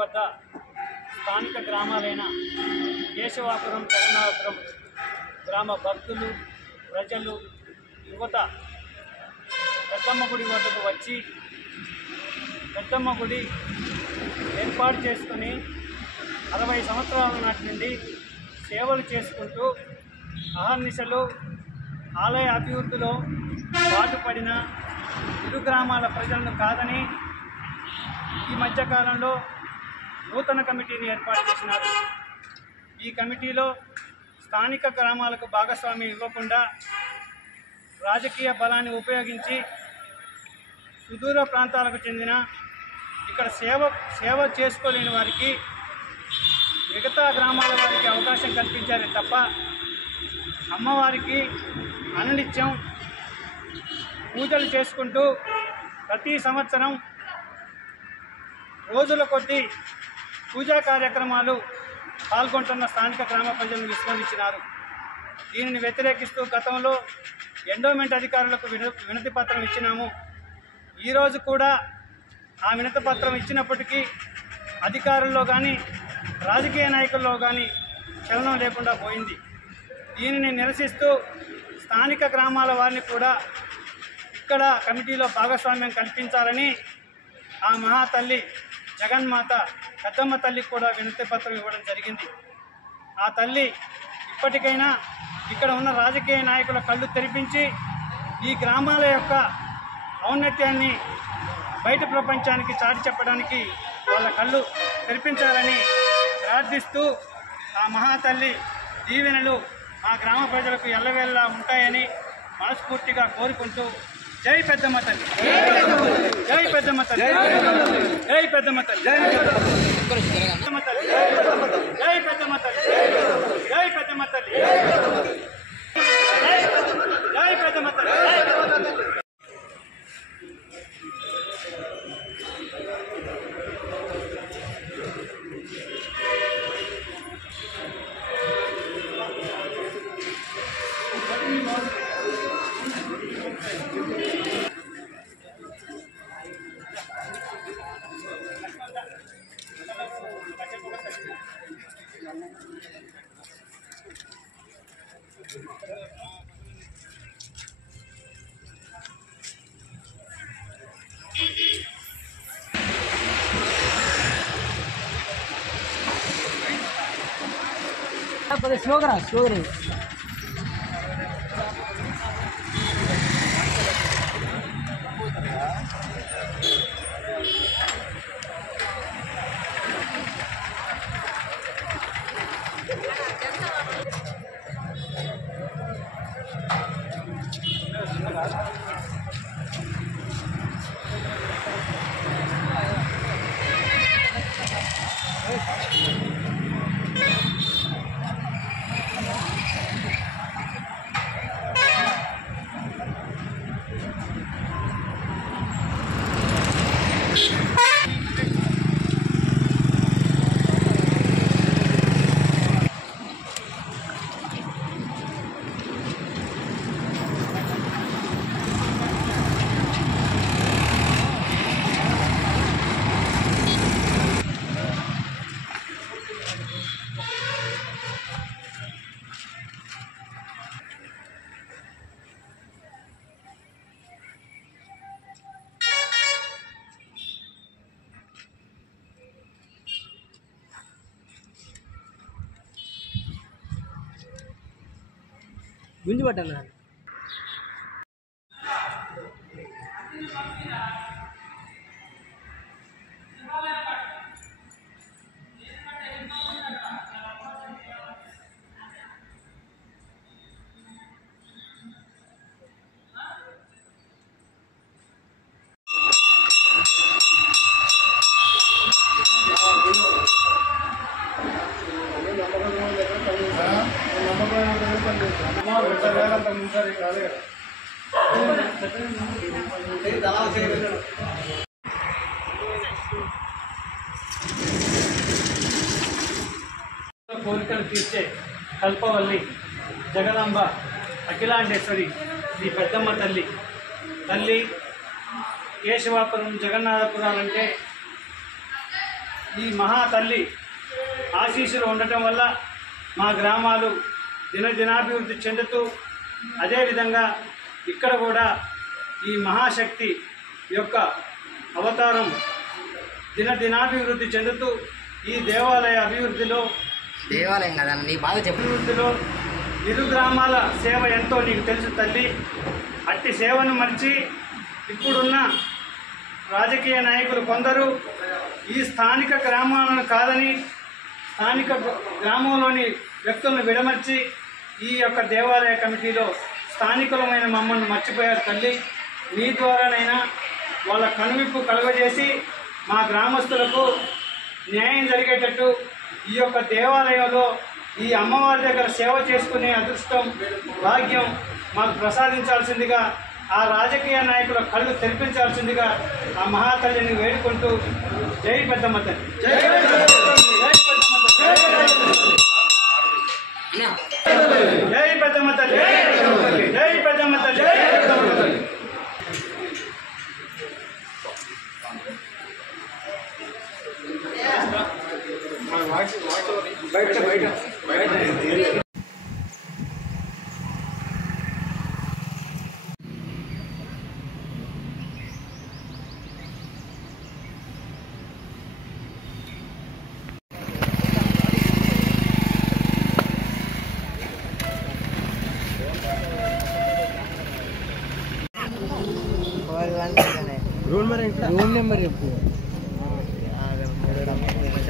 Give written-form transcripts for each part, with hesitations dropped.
వద్ద స్థానిక గ్రామాలైన కేశవాపురం, జగన్నాథపురం గ్రామ భక్తులు, ప్రజలు, యువత పెద్దమ్మ గుడి వద్దకు వచ్చి పెద్దమ్మ గుడి ఏర్పాటు చేసుకుని 60 సంవత్సరాల నాటి నుండి సేవలు చేసుకుంటూ అహర్నిశలు ఆలయ అభివృద్ధిలో పాటుపడిన ఇరు గ్రామాల ప్రజలను కాదని ఈ మధ్యకాలంలో నూతన కమిటీని ఏర్పాటు చేసినారు. ఈ కమిటీలో స్థానిక గ్రామాలకు భాగస్వామ్యం ఇవ్వకుండా రాజకీయ బలాన్ని ఉపయోగించి సుదూర ప్రాంతాలకు చెందిన ఇక్కడ సేవ చేసుకోలేని వారికి మిగతా గ్రామాల వారికి అవకాశం కల్పించారే తప్ప అమ్మవారికి అనునిత్యం పూజలు చేసుకుంటూ ప్రతి సంవత్సరం రోజుల కొద్దీ పూజా కార్యక్రమాలు పాల్గొంటున్న స్థానిక గ్రామ ప్రజలను విస్మరించినారు. దీనిని వ్యతిరేకిస్తూ గతంలో ఎండోమెంట్ అధికారులకు వినతి పత్రం ఇచ్చినాము. ఈరోజు కూడా ఆ వినతి పత్రం ఇచ్చినప్పటికీ అధికారుల్లో కానీ రాజకీయ నాయకుల్లో కానీ చలనం లేకుండా పోయింది. దీనిని నిరసిస్తూ స్థానిక గ్రామాల వారిని కూడా ఇక్కడ కమిటీలో భాగస్వామ్యం కల్పించాలని ఆ మహాతల్లి జగన్మాత పెద్దమ్మ తల్లికి కూడా వినతి పత్రం ఇవ్వడం జరిగింది. ఆ తల్లి ఇప్పటికైనా ఇక్కడ ఉన్న రాజకీయ నాయకుల కళ్ళు తెరిపించి ఈ గ్రామాల యొక్క ఔన్నత్యాన్ని బయట ప్రపంచానికి చాటి చెప్పడానికి వాళ్ళ కళ్ళు తెరిపించాలని ప్రార్థిస్తూ ఆ మహాతల్లి దీవెనలు ఆ గ్రామ ప్రజలకు ఎల్లవేళలా ఉంటాయని మనస్ఫూర్తిగా కోరుకుంటూ జై పెద్దమ్మ తల్లి, జై పెద్దమ్మ తల్లి, జై పెద్దమ్మ తల్లి, జై పెద్దమ్మ తల్లి, జై పెద్దమ్మ తల్లి, జై పెద్దమ్మ తల్లి, జై పెద్దమ్మ తల్లి. స్లోగరా స్లోగరే గుంజి పట్టాను. కోరికలు తీర్చే కల్పవల్లి జగదాంబ అఖిలాండేశ్వరి శ్రీ పెద్దమ్మ తల్లి కేశవాపురం జగన్నాథపురాలంటే ఈ మహా తల్లి ఆశీస్సులు ఉండటం వల్ల మా గ్రామాలు దినదినాభివృద్ధి చెందుతూ అదేవిధంగా ఇక్కడ కూడా ఈ మహాశక్తి యొక్క అవతారం దినదినాభివృద్ధి చెందుతూ ఈ దేవాలయ అభివృద్ధిలో దేవాలయం కదా నీ బాగా చెప్పు. అభివృద్ధిలో ఇరు గ్రామాల సేవ ఎంతో నీకు తెలుసు తల్లి. అట్టి సేవను మరిచి ఇప్పుడున్న రాజకీయ నాయకులు కొందరు ఈ స్థానిక గ్రామాలను కాదని స్థానిక గ్రామంలోని వ్యక్తులను విడమర్చి ఈ యొక్క దేవాలయ కమిటీలో స్థానికులమైన మమ్మల్ని మర్చిపోయారు తల్లి. మీ ద్వారానైనా వాళ్ళ కనువిప్పు కలుగజేసి మా గ్రామస్తులకు న్యాయం జరిగేటట్టు ఈ యొక్క దేవాలయంలో ఈ అమ్మవారి దగ్గర సేవ చేసుకునే అదృష్టం భాగ్యం మాకు ప్రసాదించాల్సిందిగా ఆ రాజకీయ నాయకుల కళ్ళు తెరిపించాల్సిందిగా ఆ మహాతల్లిని వేడుకుంటూ జై పెద్దమ్మ తల్లి, జై పెద్దమ్మ తల్లి, జై పెద్దమ్మ తల్లి, జై పెద్దమ్మ తల్లి. రూమ్ నెంబర్ చెప్పు.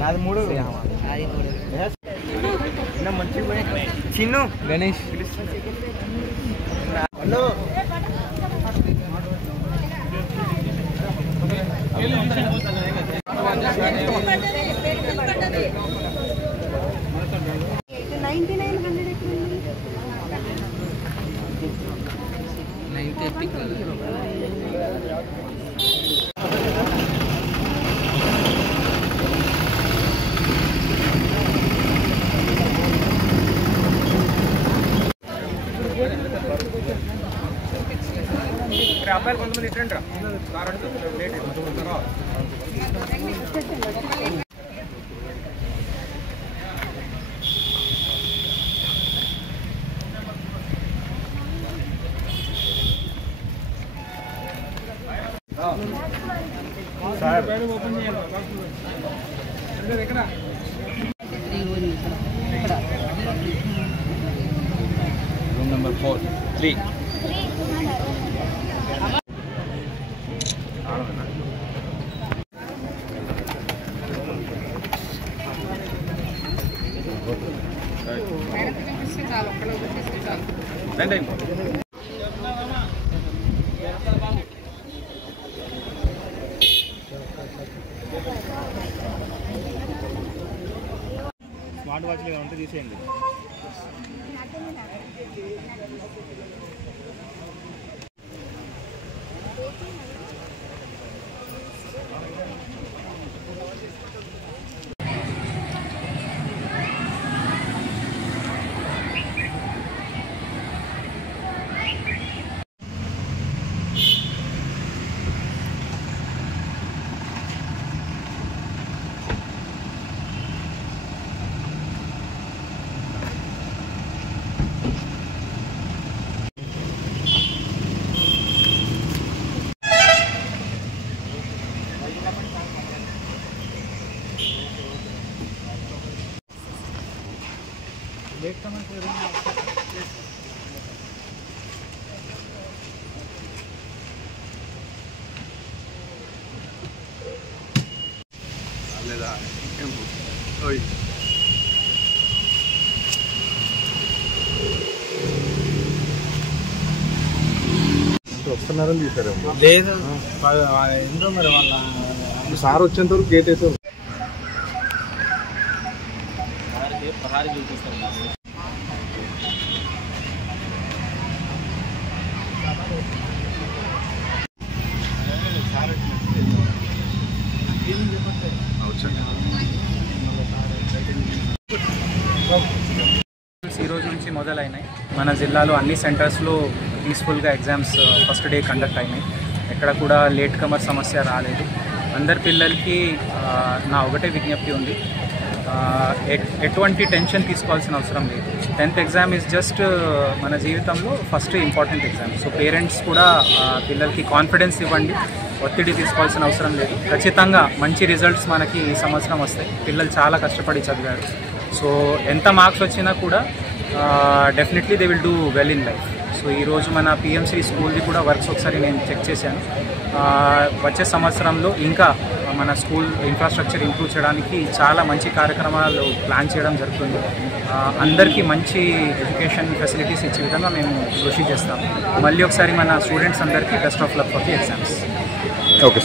నాది 3. చిన్ను గణేష్ అబ్బాయిలు కొంతమంది ఇట్రండి రా లేట్ సార్ ఓపెన్ చేయాలి ఎక్కడ రూమ్ నెంబర్ 4 3 స్మార్ట్ వాచ్ లేదా ఉంటే తీసేయండి. వస్తున్నారని తీసారేమో. లేదు ఎందుకో మరి వాళ్ళ సార్ వచ్చేంత వరకు గేట్ వేసారు. పహారీ చూపిస్తారు. ఈ రోజు నుంచి మొదలైనాయి. మన జిల్లాలో అన్ని సెంటర్స్లో పీస్ఫుల్గా ఎగ్జామ్స్ ఫస్ట్ డే కండక్ట్ అయినాయి. ఎక్కడ కూడా లేట్ కమర్ సమస్య రాలేదు. అందరి పిల్లలకి నా ఒకటే విజ్ఞప్తి ఉంది, ఎటువంటి టెన్షన్ తీసుకోవాల్సిన అవసరం లేదు. 10th ఎగ్జామ్ ఈజ్ జస్ట్ మన జీవితంలో first important exam. So parents కూడా పిల్లలకి కాన్ఫిడెన్స్ ఇవ్వండి, ఒత్తిడి తీసుకోవాల్సిన అవసరం లేదు. ఖచ్చితంగా మంచి రిజల్ట్స్ మనకి ఈ సంవత్సరం వస్తాయి. పిల్లలు చాలా కష్టపడి చదివారు. సో ఎంత మార్క్స్ వచ్చినా కూడా definitely they will do well in life. So ఈరోజు మన పిఎంసి స్కూల్ది కూడా వర్క్స్ ఒకసారి నేను చెక్ చేశాను. వచ్చే సంవత్సరంలో ఇంకా మన స్కూల్ ఇన్ఫ్రాస్ట్రక్చర్ ఇంప్రూవ్ చేయడానికి చాలా మంచి కార్యక్రమాలు ప్లాన్ చేయడం జరుగుతుంది. అందరికీ మంచి ఎడ్యుకేషన్ ఫెసిలిటీస్ ఇచ్చే విధంగా మేము కృషి చేస్తాం. మళ్ళీ ఒకసారి మన స్టూడెంట్స్ అందరికీ best of luck for the exams. Okay.